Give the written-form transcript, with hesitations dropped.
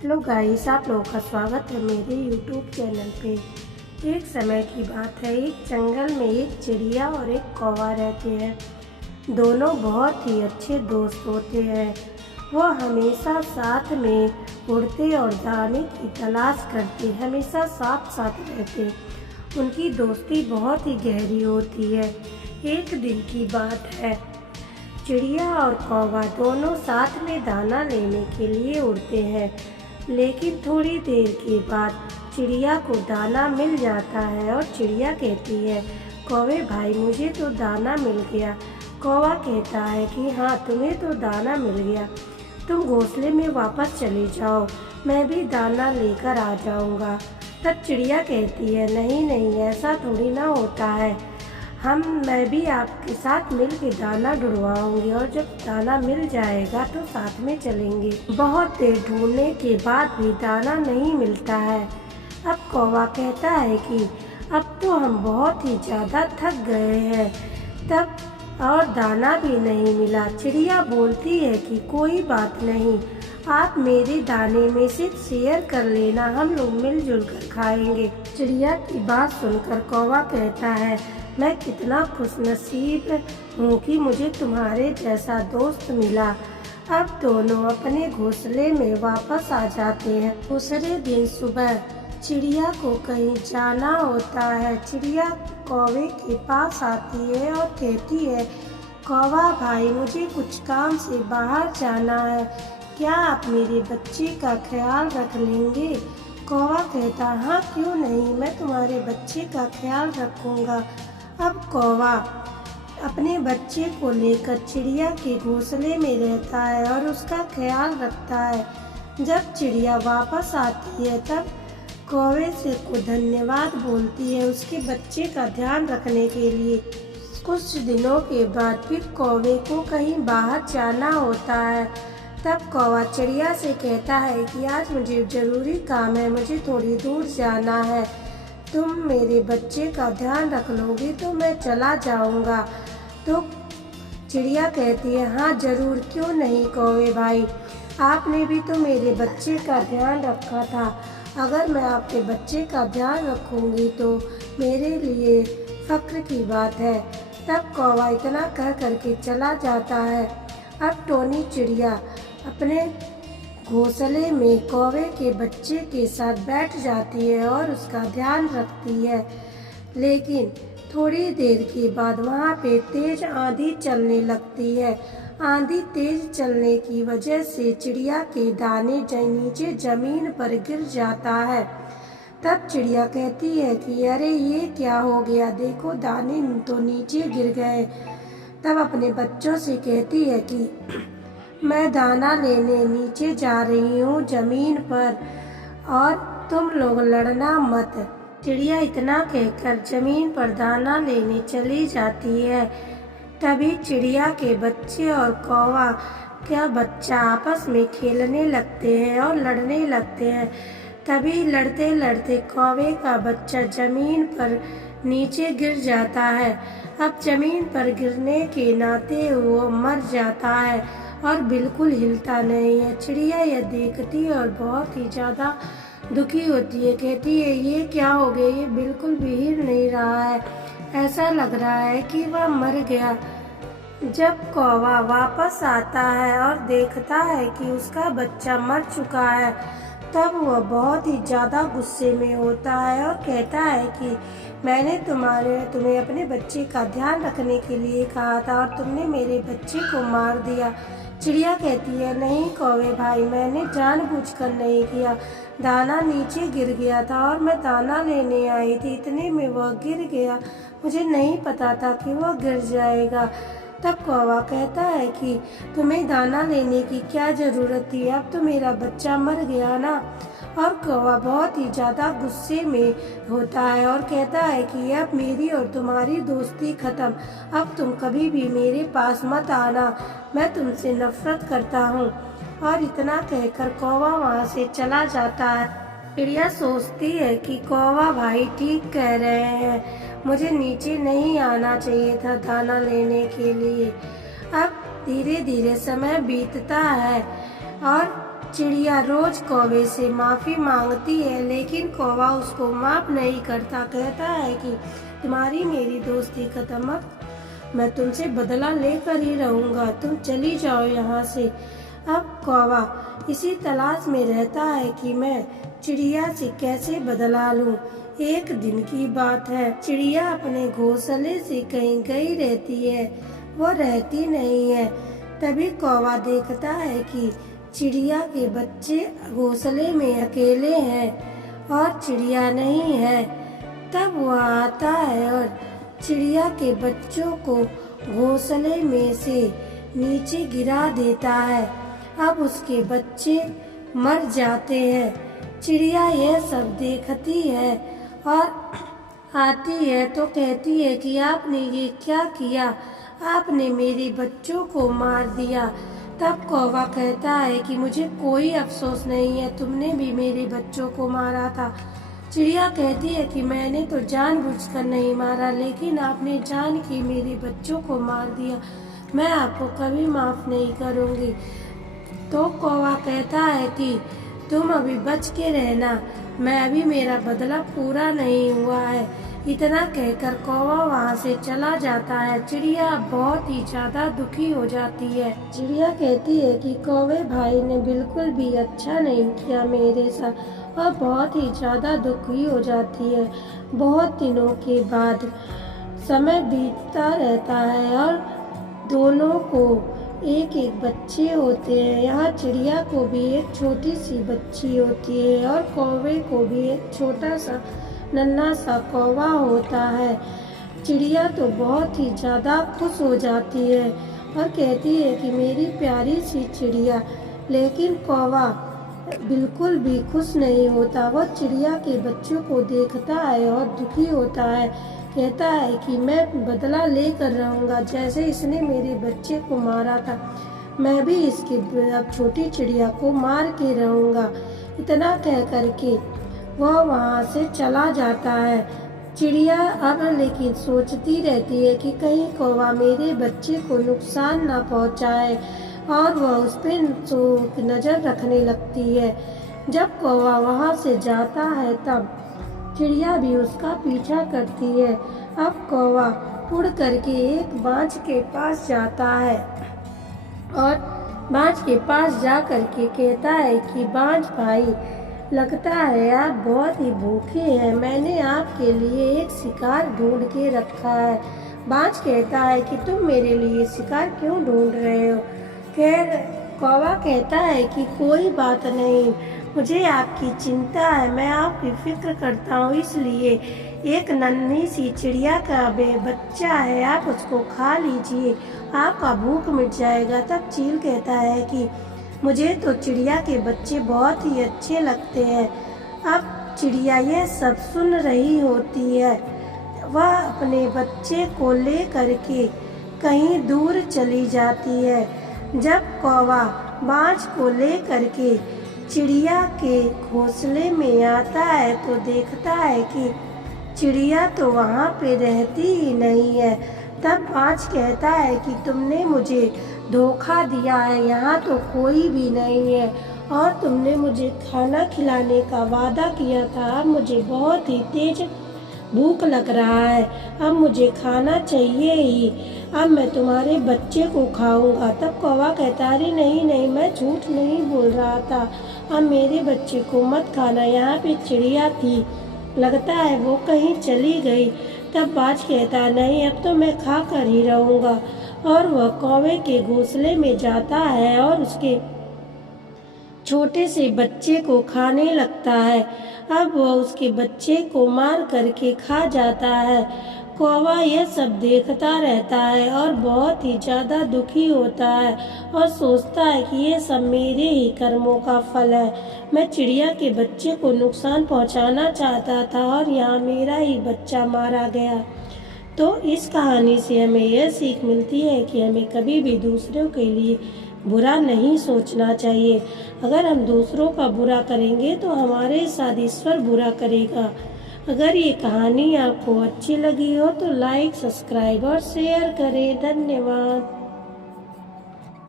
Hello guys, आप लोगों का स्वागत है मेरे यूट्यूब चैनल पे। एक समय की बात है, एक जंगल में एक चिड़िया और एक कौवा रहते हैं। दोनों बहुत ही अच्छे दोस्त होते हैं। वह हमेशा साथ में उड़ते और दाने की तलाश करते, हमेशा साथ साथ रहते। उनकी दोस्ती बहुत ही गहरी होती है। एक दिन की बात है, चिड़िया और कौवा दोनों साथ में दाना लेने के लिए उड़ते हैं। लेकिन थोड़ी देर के बाद चिड़िया को दाना मिल जाता है और चिड़िया कहती है, कौवे भाई मुझे तो दाना मिल गया। कौवा कहता है कि हाँ, तुम्हें तो दाना मिल गया, तुम घोंसले में वापस चले जाओ, मैं भी दाना लेकर आ जाऊंगा। तब चिड़िया कहती है, नहीं नहीं, ऐसा थोड़ी ना होता है। मैं भी आपके साथ मिल के दाना ढूंढवाऊंगी और जब दाना मिल जाएगा तो साथ में चलेंगे। बहुत देर ढूंढने के बाद भी दाना नहीं मिलता है। अब कौवा कहता है कि अब तो हम बहुत ही ज़्यादा थक गए हैं। तब और दाना भी नहीं मिला। चिड़िया बोलती है कि कोई बात नहीं, आप मेरे दाने में से शेयर कर लेना, हम लोग मिलजुल कर खाएंगे। चिड़िया की बात सुनकर कौवा कहता है, मैं कितना खुशनसीब हूँ कि मुझे तुम्हारे जैसा दोस्त मिला। अब दोनों अपने घोंसले में वापस आ जाते हैं। दूसरे दिन सुबह चिड़िया को कहीं जाना होता है। चिड़िया कौवे के पास आती है और कहती है, कौवा भाई मुझे कुछ काम से बाहर जाना है, क्या आप मेरे बच्चे का ख्याल रख लेंगे? कौवा कहता, हाँ क्यों नहीं, मैं तुम्हारे बच्चे का ख्याल रखूँगा। अब कौवा अपने बच्चे को लेकर चिड़िया के घोंसले में रहता है और उसका ख्याल रखता है। जब चिड़िया वापस आती है तब कौवे से को धन्यवाद बोलती है उसके बच्चे का ध्यान रखने के लिए। कुछ दिनों के बाद फिर कौवे को कहीं बाहर जाना होता है। तब कौवा चिड़िया से कहता है कि आज मुझे ज़रूरी काम है, मुझे थोड़ी दूर जाना है, तुम मेरे बच्चे का ध्यान रख लोगी तो मैं चला जाऊंगा। तो चिड़िया कहती है, हाँ ज़रूर, क्यों नहीं कौवे भाई, आपने भी तो मेरे बच्चे का ध्यान रखा था। अगर मैं आपके बच्चे का ध्यान रखूंगी तो मेरे लिए फ़क्र की बात है। तब कौवा इतना कह करके चला जाता है। अब टोनी चिड़िया अपने घोंसले में कौवे के बच्चे के साथ बैठ जाती है और उसका ध्यान रखती है। लेकिन थोड़ी देर के बाद वहाँ पे तेज आंधी चलने लगती है। आंधी तेज चलने की वजह से चिड़िया के दाने नीचे ज़मीन पर गिर जाता है। तब चिड़िया कहती है कि अरे ये क्या हो गया, देखो दाने तो नीचे गिर गए। तब अपने बच्चों से कहती है कि मैं दाना लेने नीचे जा रही हूँ ज़मीन पर और तुम लोग लड़ना मत। चिड़िया इतना कहकर ज़मीन पर दाना लेने चली जाती है। तभी चिड़िया के बच्चे और कौवा का बच्चा आपस में खेलने लगते हैं और लड़ने लगते हैं। तभी लड़ते लड़ते कौवे का बच्चा ज़मीन पर नीचे गिर जाता है। अब ज़मीन पर गिरने के नाते वो मर जाता है और बिल्कुल हिलता नहीं है। चिड़िया यह देखती और बहुत ही ज़्यादा दुखी होती है। कहती है, ये क्या हो गया, ये बिल्कुल भी हिल नहीं रहा है, ऐसा लग रहा है कि वह मर गया। जब कौवा वापस आता है और देखता है कि उसका बच्चा मर चुका है तब वह बहुत ही ज़्यादा गुस्से में होता है और कहता है कि मैंने तुम्हें अपने बच्चे का ध्यान रखने के लिए कहा था और तुमने मेरे बच्चे को मार दिया। चिड़िया कहती है, नहीं कौवे भाई, मैंने जानबूझकर नहीं किया, दाना नीचे गिर गया था और मैं दाना लेने आई थी, इतने में वह गिर गया, मुझे नहीं पता था कि वह गिर जाएगा। तब कौवा कहता है कि तुम्हें दाना लेने की क्या ज़रूरत थी, अब तो मेरा बच्चा मर गया ना। और कौवा बहुत ही ज़्यादा गुस्से में होता है और कहता है कि अब मेरी और तुम्हारी दोस्ती ख़त्म, अब तुम कभी भी मेरे पास मत आना, मैं तुमसे नफरत करता हूँ। और इतना कहकर कौवा वहाँ से चला जाता है। चिड़िया सोचती है कि कौवा भाई ठीक कह रहे हैं, मुझे नीचे नहीं आना चाहिए था दाना लेने के लिए। अब धीरे धीरे समय बीतता है और चिड़िया रोज कौवे से माफ़ी मांगती है, लेकिन कौवा उसको माफ़ नहीं करता। कहता है कि तुम्हारी मेरी दोस्ती खत्म, अब मैं तुमसे बदला लेकर ही रहूँगा, तुम चली जाओ यहाँ से। अब कौवा इसी तलाश में रहता है कि मैं चिड़िया से कैसे बदला लूँ। एक दिन की बात है, चिड़िया अपने घोंसले से कहीं गई रहती है, वो रहती नहीं है। तभी कौवा देखता है कि चिड़िया के बच्चे घोंसले में अकेले हैं और चिड़िया नहीं है। तब वह आता है और चिड़िया के बच्चों को घोंसले में से नीचे गिरा देता है। अब उसके बच्चे मर जाते हैं। चिड़िया यह सब देखती है और आती है तो कहती है कि आपने ये क्या किया, आपने मेरे बच्चों को मार दिया। तब कौवा कहता है कि मुझे कोई अफसोस नहीं है, तुमने भी मेरे बच्चों को मारा था। चिड़िया कहती है कि मैंने तो जानबूझकर नहीं मारा, लेकिन आपने जान के मेरे बच्चों को मार दिया, मैं आपको कभी माफ़ नहीं करूँगी। तो कौवा कहता है कि तुम अभी बच के रहना, मैं अभी मेरा बदला पूरा नहीं हुआ है। इतना कहकर कौवा वहाँ से चला जाता है। चिड़िया बहुत ही ज़्यादा दुखी हो जाती है। चिड़िया कहती है कि कौवे भाई ने बिल्कुल भी अच्छा नहीं किया मेरे साथ, और बहुत ही ज़्यादा दुखी हो जाती है। बहुत दिनों के बाद समय बीतता रहता है और दोनों को एक एक बच्चे होते हैं। यहाँ चिड़िया को भी एक छोटी सी बच्ची होती है और कौवे को भी एक छोटा सा नन्हा सा कौवा होता है। चिड़िया तो बहुत ही ज़्यादा खुश हो जाती है और कहती है कि मेरी प्यारी सी चिड़िया, लेकिन कौवा बिल्कुल भी खुश नहीं होता। वह चिड़िया के बच्चों को देखता है और दुखी होता है। कहता है कि मैं बदला लेकर रहूँगा, जैसे इसने मेरे बच्चे को मारा था, मैं भी इसकी अब छोटी चिड़िया को मार के रहूँगा। इतना कह करके वह वहाँ से चला जाता है। चिड़िया अब लेकिन सोचती रहती है कि कहीं कौवा मेरे बच्चे को नुकसान ना पहुँचाए, और वह उस पर नज़र रखने लगती है। जब कौवा वहाँ से जाता है तब चिड़िया भी उसका पीछा करती है। अब कौवा उड़ करके एक बाज के पास जाता है और बाज के पास जा करके कहता है कि बाज भाई, लगता है आप बहुत ही भूखे हैं, मैंने आपके लिए एक शिकार ढूंढ के रखा है। बाज कहता है कि तुम मेरे लिए शिकार क्यों ढूंढ रहे हो। खैर कौवा कहता है कि कोई बात नहीं, मुझे आपकी चिंता है, मैं आपकी फिक्र करता हूँ, इसलिए एक नन्ही सी चिड़िया का बच्चा है, आप उसको खा लीजिए, आपका भूख मिट जाएगा। तब चील कहता है कि मुझे तो चिड़िया के बच्चे बहुत ही अच्छे लगते हैं। अब चिड़िया यह सब सुन रही होती है। वह अपने बच्चे को ले करके कहीं दूर चली जाती है। जब कौवा बाज को ले करके चिड़िया के घोंसले में आता है तो देखता है कि चिड़िया तो वहाँ पे रहती ही नहीं है। तब बाज कहता है कि तुमने मुझे धोखा दिया है, यहाँ तो कोई भी नहीं है, और तुमने मुझे खाना खिलाने का वादा किया था। अब मुझे बहुत ही तेज भूख लग रहा है, अब मुझे खाना चाहिए ही, अब मैं तुम्हारे बच्चे को खाऊंगा। तब कौवा कहता अरे नहीं नहीं, मैं झूठ नहीं बोल रहा था, अब मेरे बच्चे को मत खाना, यहाँ पे चिड़िया थी, लगता है वो कहीं चली गई। तब बाज कहता नहीं, अब तो मैं खा कर ही रहूँगा, और वह कौवे के घोंसले में जाता है और उसके छोटे से बच्चे को खाने लगता है। अब वह उसके बच्चे को मार करके खा जाता है। कौवा यह सब देखता रहता है और बहुत ही ज़्यादा दुखी होता है और सोचता है कि ये सब मेरे ही कर्मों का फल है। मैं चिड़िया के बच्चे को नुकसान पहुंचाना चाहता था और यहाँ मेरा ही बच्चा मारा गया। तो इस कहानी से हमें यह सीख मिलती है कि हमें कभी भी दूसरों के लिए बुरा नहीं सोचना चाहिए। अगर हम दूसरों का बुरा करेंगे तो हमारे साथ ईश्वर बुरा करेगा। अगर ये कहानी आपको अच्छी लगी हो तो लाइक, सब्सक्राइब और शेयर करें। धन्यवाद।